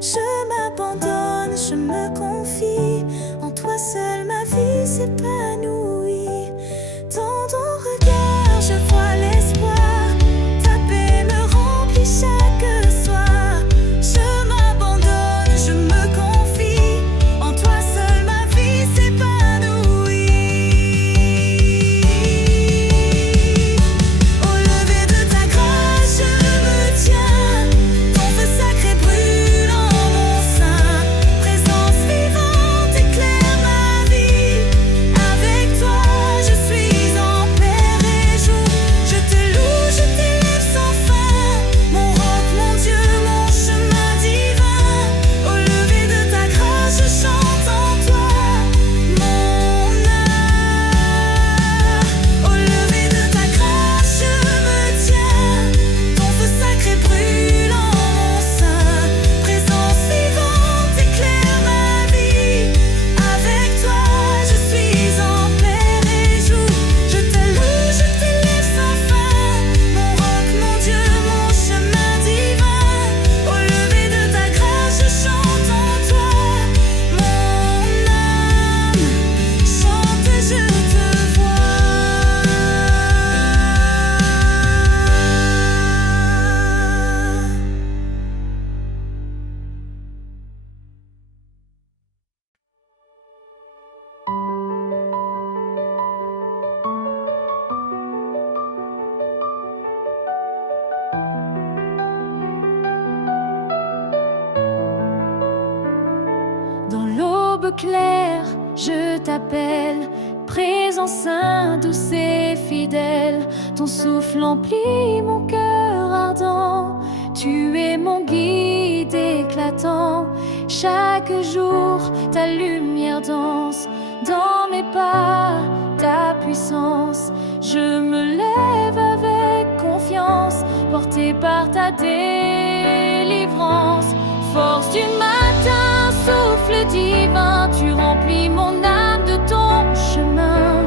Je m'abandonne, je me confie, en toi seul ma vie s'épanouit. Dans ton regard, je vois l'espoir, ta paix me remplit chaque soir. Je m'abandonne, je me confie, en toi seul ma vie s'épanouit. Au lever de ta grâce, je me tiens, ton feu sacré brûle en mon sein. Présence vivante éclaire ma vie, avec toi je suis en paix et joie. Je te loue, je t'élève sans fin, mon roc, mon Dieu, mon chemin divin. Au lever de ta grâce, je chante en toi, mon âme. Au lever de ta grâce, je me tiens, ton feu sacré brûle en mon sein. Présence vivante éclaire ma vie, avec toi je suis en paix et joie. Je te loue, je t'élève sans fin, mon roc, mon Dieu, mon chemin divin. Au lever de ta grâce, je chante en toi, mon âme chante, je te vois. Dans l'aube claire, je t'appelle, présence saint, douce et fidèle. Ton souffle emplit mon cœur ardent, tu es mon guide éclatant. Chaque jour, ta lumière danse dans mes pas, ta puissance. Je me lève avec confiance, porté par ta délivrance. Force du matin, souffle divin, tu remplis mon âme de ton chemin.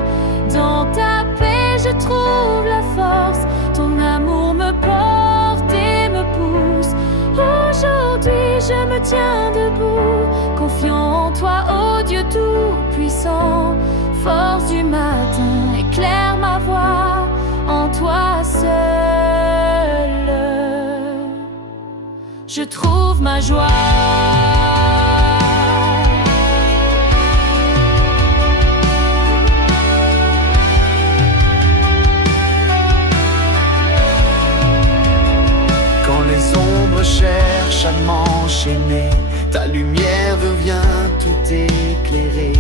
Dans ta paix, je trouve la force, ton amour me porte et me pousse. Aujourd'hui, je je me tiens debout, confiant en toi, ô Dieu tout-puissant. Force du matin, éclaire ma voie, en toi seul je trouve ma joie. Quand les ombres cherchent à m'enchaîner, ta lumière vient tout éclairer.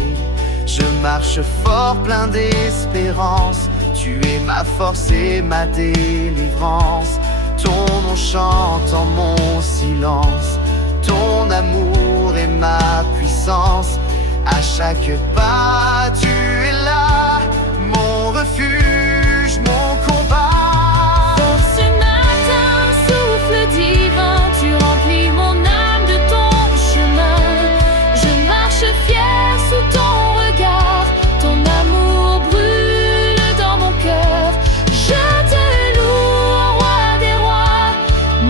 Je marche fort plein d'espérance, tu es ma force et ma délivrance. Ton nom chante en mon silence, ton amour est ma puissance. À chaque pas tu es là, mon refuge, mon combat. Force du matin, souffle divin, tu remplis mon âme de ton chemin. Je marche fier sous ton regard, ton amour brûle dans mon cœur. Je te loue, roi des rois,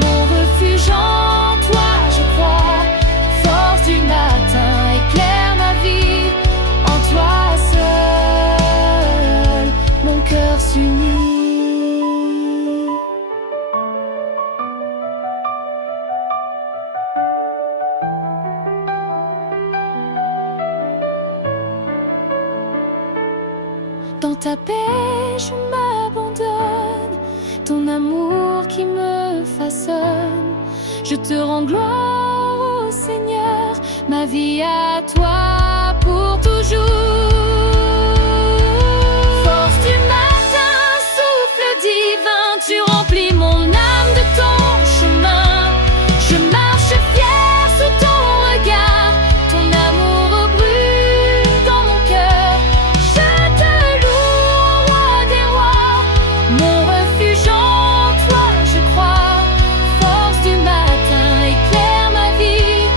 mon refuge en toi je crois. Force du matin, éclaire ma vie, en toi seul mon cœur s'unit. Dans ta paix je m'abandonne, ton amour qui me façonne. Je te rends gloire, ô Seigneur, ma vie à toi pour toujours. Force du matin, souffle divin, tu remplis mon âme de ton chemin. Je marche fier sous ton regard, ton amour brûle dans mon cœur. Je te loue, roi des rois, mon refuge en toi je crois. Force du matin, éclaire ma vie,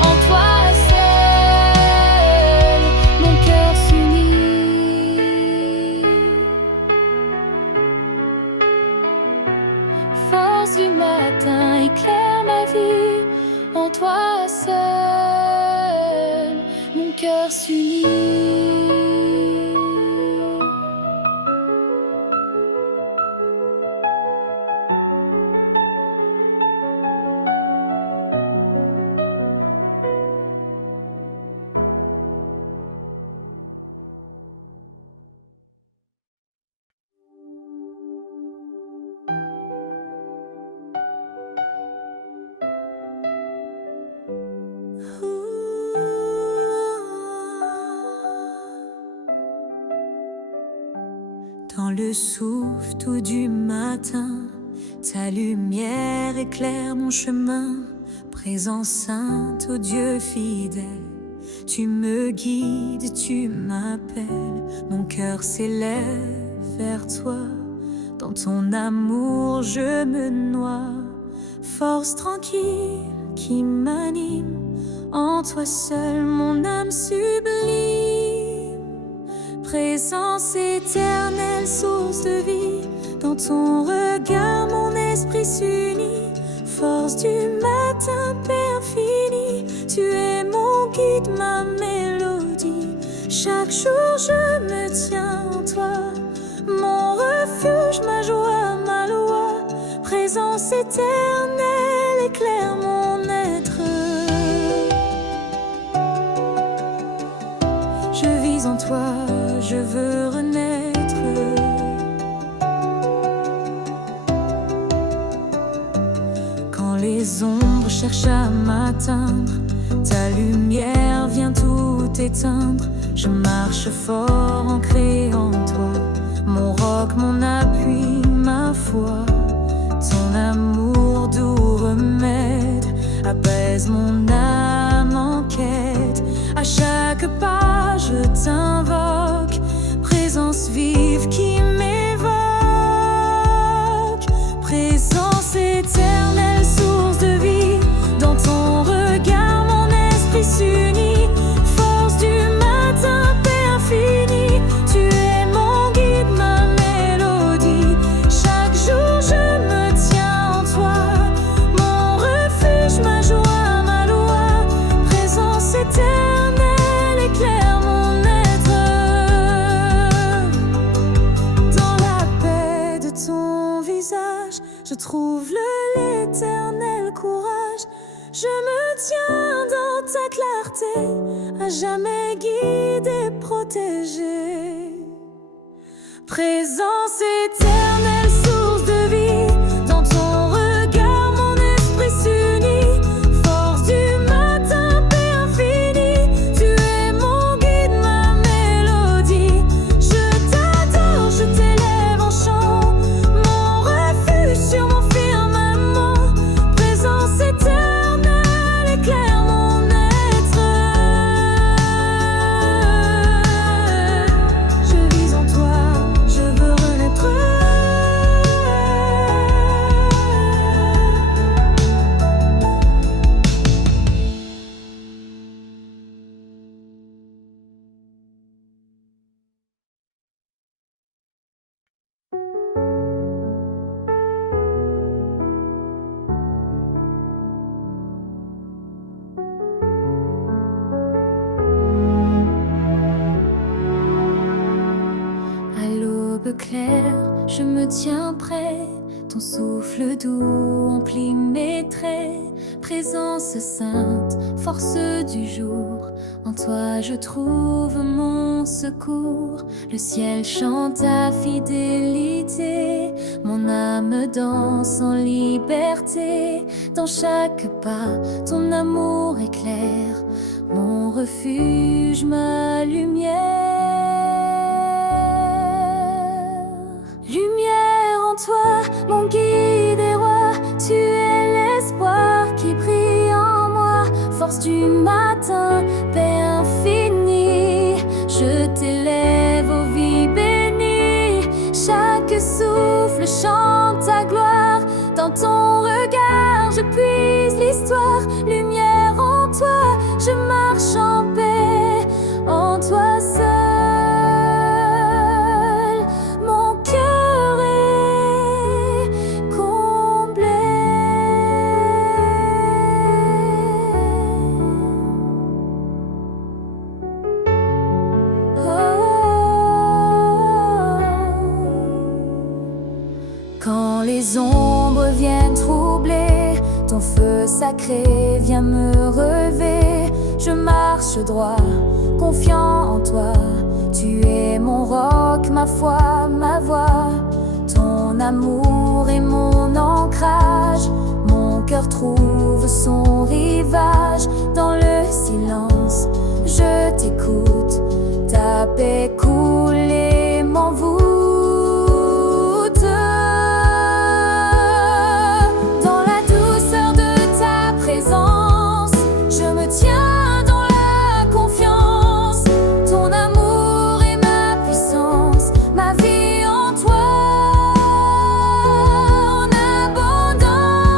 en toi seul mon cœur s'unit. Force du matin, éclaire ma vie, en toi seul mon cœur s'unit. Dans le souffle tout du matin, ta lumière éclaire mon chemin. Présence sainte, ô Dieu fidèle, tu me guides, tu m'appelles. Mon cœur s'élève vers toi, dans ton amour je me noie. Force tranquille qui m'anime, en toi seul mon âme sublime. Présence éternelle, source de vie, dans ton regard mon esprit s'unit. Force du matin, paix infinie, tu es mon guide, ma mélodie. Chaque jour je me tiens en toi, mon refuge, ma joie, ma loi. Présence éternelle, éclaire mon être. Je vis en toi, je veux renaître. Quand les ombres cherchent à m'atteindre, ta lumière vient tout éteindre. Je marche fort ancré en toi, mon roc, mon appui, ma foi. Ton amour doux remède apaise mon âme en quête. À chaque pas je t'invoque, présence vive qui m'évoque. Présence éternelle, source de vie, dans ton regard mon esprit s'unit. Force du matin, paix infinie, tu es mon guide, ma mélodie. Chaque jour je me tiens en toi, mon refuge, ma joie, ma loi. Je me tiens dans ta clarté, à jamais guidé, protégé. Présence éternelle, source de vie, dans ton regard mon esprit s'unit. Force du matin, paix infinie, tu es mon guide, ma mélodie. Je t'adore, je t'élève en chant, mon refuge sur mon firmament. Présence éternelle, éclaire mon être. Je vis en toi, je veux renaître. À l'aube claire, je me tiens prêt. Ton souffle doux emplit mes traits. Présence sainte, force du jour. En toi je trouve mon secours. Le ciel chante ta fidélité. Mon âme danse en liberté. Dans chaque pas, ton amour éclaire mon refuge, ma lumière. Lumière en toi, mon guide et roi, tu es l'espoir qui brille en moi. Force du matin, paix infinie, je t'élève aux vies bénies. Chaque souffle chante ta gloire, dans ton regard je puise l'histoire. Lumière en toi, je marche en paix, en toi seul. Mon cœur est comblé. Quand les ombres viennent troubler, ton feu sacré vient me relever. Je marche droit, confiant en toi. Tu es mon roc, ma foi, ma voix. Ton amour est mon ancrage. Mon cœur trouve son rivage. Dans le silence, je t'écoute. Ta paix coule et m'envoûte. Dans la douceur de ta présence, je me tiens dans la confiance. Ton amour est ma puissance, ma vie en toi en abondance.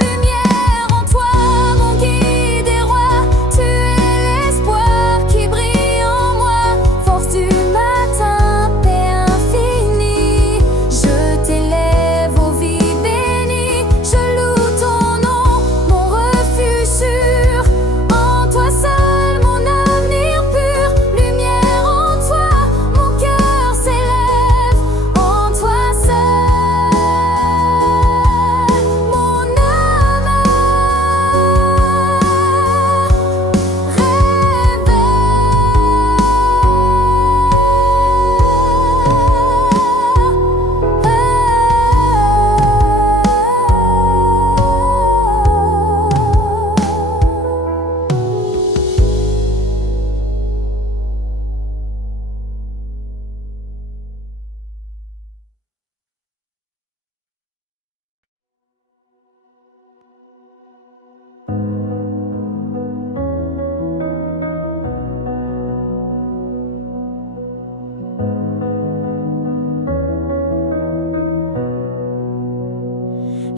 Lumière en toi, mon guide et roi, tu es l'espoir qui brille en moi. Force du matin, paix infinie, je t'élève aux vies bénies. Je loue ton nom, mon refuge sûr. En toi seul, mon avenir pur. Lumière en toi, mon cœur s'élève. En toi seul, mon âme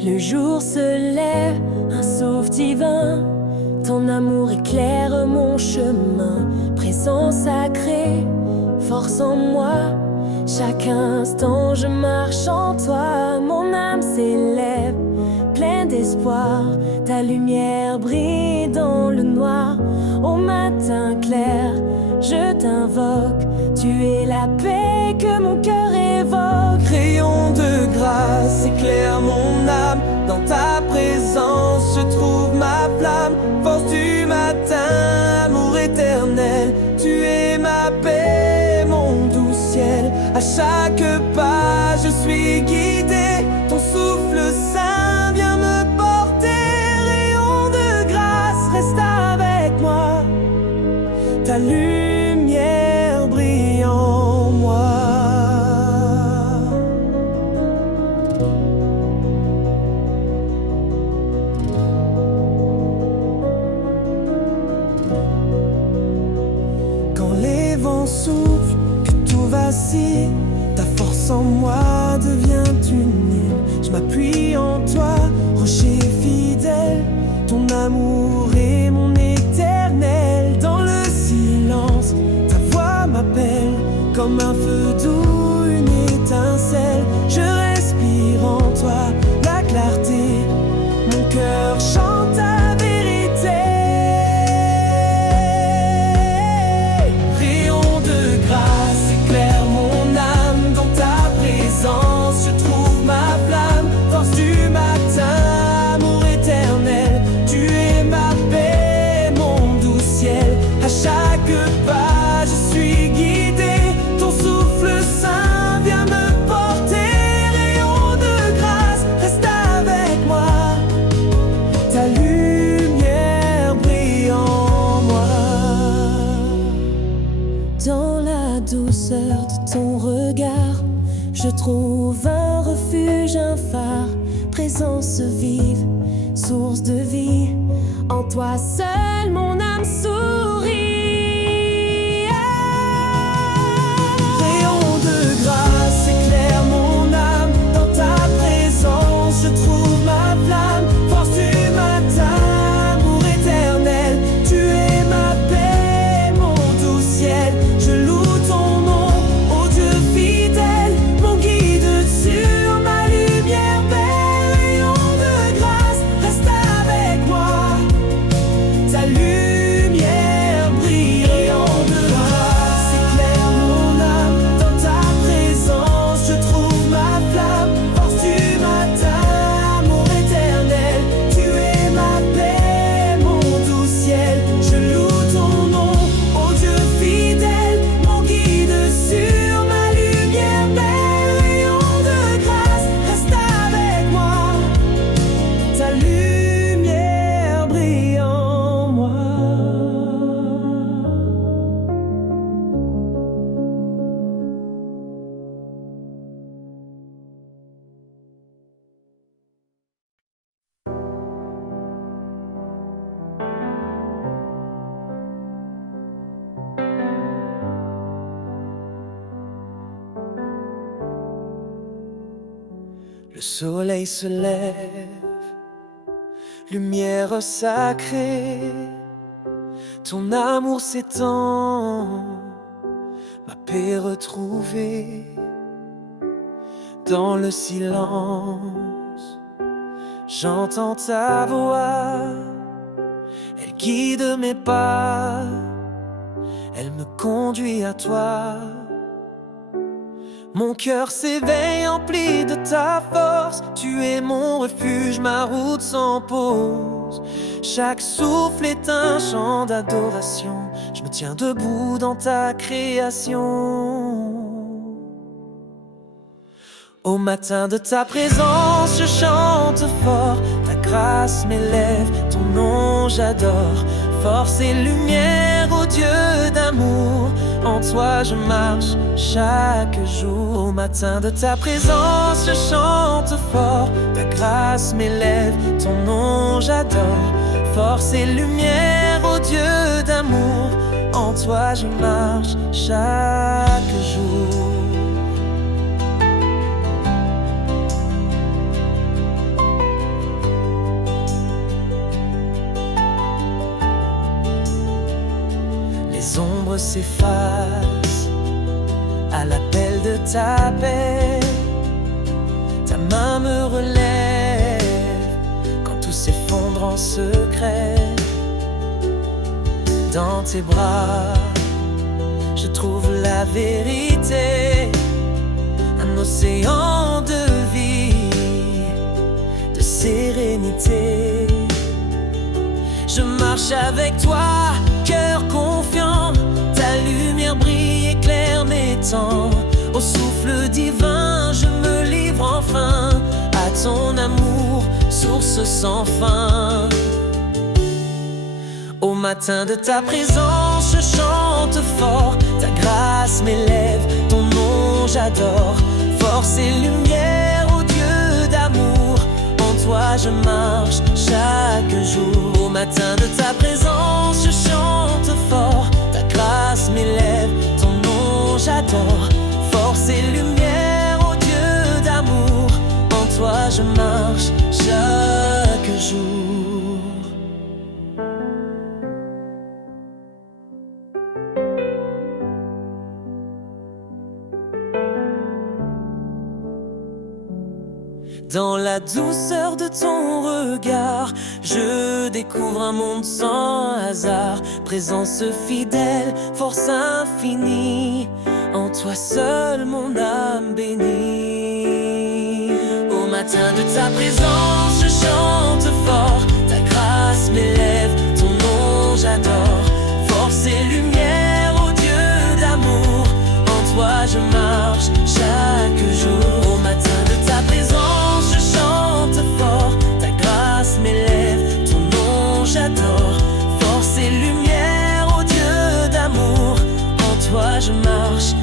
Le jour se lève, un souffle divin. Ton amour éclaire mon chemin. Présence sacrée, force en moi. Chaque instant je marche en toi. Mon âme s'élève, pleine d'espoir. Ta lumière brille dans le noir. Au matin clair, je t'invoque. Tu es la paix que mon cœur évoque. Rayon de grâce éclaire mon âme. Dans ta présence, je trouve ma flamme. Force du matin, amour éternel. Tu es ma paix, mon doux ciel. À chaque pas, je suis guidé. Ton souffle saint vient me porter. Rayon de grâce, reste avec moi. Ta lumière brille en moi. Quand les vents soufflent, que tout vacille, ta force en moi devient unile. Je m'appuie en toi, rocher fidèle. Ton amour est mon éternel. Dans le silence, ta voix m'appelle. Comme un feu doux, une étincelle. Je respire en toi la clarté. Mon cœur chante ta vérité. Rayon de grâce, éclaire mon âme. Dans ta présence, je trouve ma flamme. Force du matin, amour éternel. Tu es ma paix, mon doux ciel. À chaque pas, je suis guidé. Ton souffle saint vient me porter. Rayon de grâce, reste avec moi. Ta lumière brille en moi. Dans la douceur de ton regard, je trouve un refuge, un phare. Présence vive, source de vie. En toi seul mon âme sourit. Rayon de grâce, éclaire mon âme. Dans ta présence, je trouve ma flamme. Force du matin, amour éternel. Tu es ma paix, mon doux ciel. Je loue ton nom, ô Dieu fidèle. Mon guide sur ma lumière belle. Rayon de grâce, reste avec moi. Ta lumière brille. Rayon de grâce, éclaire mon âme. Dans ta présence, je trouve ma flamme. Force du matin, amour éternel. Tu es ma paix, mon doux ciel. Je loue ton nom, ô Dieu fidèle. Mon guide sur ma lumière belle. Rayon de grâce, reste avec moi. Ta lumière brille en moi. Le soleil se lève, lumière sacrée. Ton amour s'étend, ma paix retrouvée. Dans le silence, j'entends ta voix. Elle guide mes pas, elle me conduit à toi. Mon cœur s'éveille empli de ta force. Tu es mon refuge, ma route sans pause. Chaque souffle est un chant d'adoration. Je me tiens debout dans ta création. Au matin de ta présence, je chante fort. Ta grâce m'élève, ton nom j'adore. Force et lumière, ô Dieu d'amour. En toi je marche chaque jour. Au matin de ta présence, je chante fort. Ta grâce m'élève, ton nom j'adore. Force et lumière, ô Dieu d'amour. En toi je marche chaque jour. Les ombres s'effacent à l'appel de ta paix. Ta main me relève quand tout s'effondre en secret. Dans tes bras, je trouve la vérité. Un océan de vie, de sérénité. Je marche avec toi, cœur confiant, ta lumière brille, éclaire mes temps. Au souffle divin, je me livre enfin à ton amour, source sans fin. Au matin de ta présence, je chante fort, ta grâce m'élève, ton nom j'adore. Force et lumière, ô Dieu d'amour, en toi je marche chaque jour. Au matin de ta présence, je chante fort, ta grâce m'élève, ton nom j'adore. Force et lumière, ô Dieu d'amour, en toi je marche chaque jour. Dans la douceur de ton regard, je découvre un monde sans hasard. Présence fidèle, force infinie, en toi seul mon âme bénit. Au matin de ta présence, je chante fort, ta grâce m'élève, ton nom j'adore. Force et lumière, ô Dieu d'amour, en toi je marche chaque jour. Au matin de ta présence, je chante fort, ta grâce m'élève, ton nom j'adore. Force et lumière, ô Dieu d'amour, en toi je marche